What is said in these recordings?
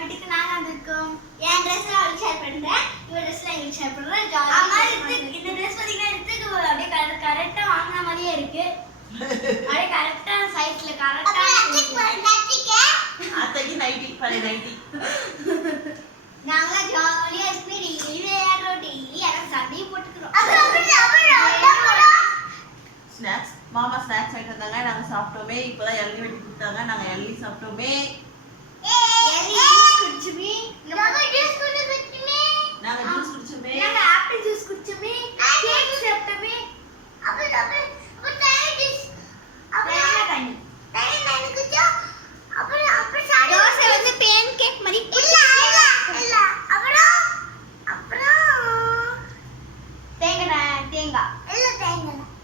வீட்டுக்கு நாங்க வந்திருக்கோம். என் ட்ரெஸ்ல அவளுக்கு ஷேர் பண்றேன், இவ ட்ரெஸ்ல எங்களுக்கு ஷேர் பண்றேன். அம்மா இந்த ட்ரெஸ் பாத்தீங்கன்னா எடுத்துக்கு அப்படியே கரெக்டா வாங்குன மாதிரியே இருக்கு. அப்படியே கரெக்டா சைஸ்ல கரெக்டா அத்தைக்கு நைட்டி பழைய நைட்டி. நாங்க ஜாலியா ஸ்பீட் விளையாடுறோம், டெய்லி யாரும் சண்டையும் போட்டுக்கிறோம். ஸ்நாக்ஸ் மாமா ஸ்நாக்ஸ் வாங்கிட்டு வந்தாங்க, நாங்க சாப்பிட்டோமே. இப்பதான் இளநீ வெட்டி கொடுத்தாங்க, நாங்க இளநீ சாப்பிட்டோமே. நாங்க ஜூஸ் குடிச்சோமே, நாங்க ஆப்பிள் ஜூஸ் குடிச்சோமே, கேக் சாப்பிட்டோமே. தோசை வந்து பேன் கேக் மாதிரி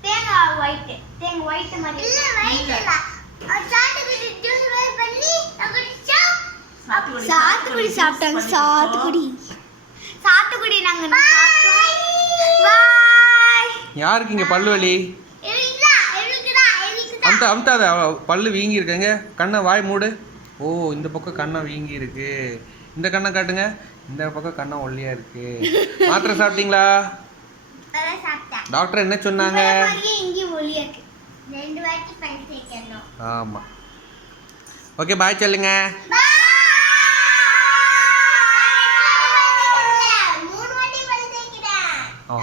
தேங்காய் ஒயிட் மாதிரி சாத்துக்குடி சாப்பிட்டாங்க. சாத்துக்குடி நாங்க சாப்பிட்டோம். பாய். யாருக்கு இங்கே பல்லு வலி? அமுத்தாத, பல்லு வீங்கி இருக்கங்க. கண்ணை வாய் மூடு. ஓ, இந்த பக்கம் கண்ணை வீங்கி இருக்கு. இந்த கண்ணை காட்டுங்க. இந்த பக்கம் கண்ணை ஒல்லியா இருக்கு. மாத்திரை சாப்பிட்டீங்களா? டாக்டர் என்ன சொன்னாங்க? ஆமா. ஓகே, பாய் சொல்லுங்க. ஓ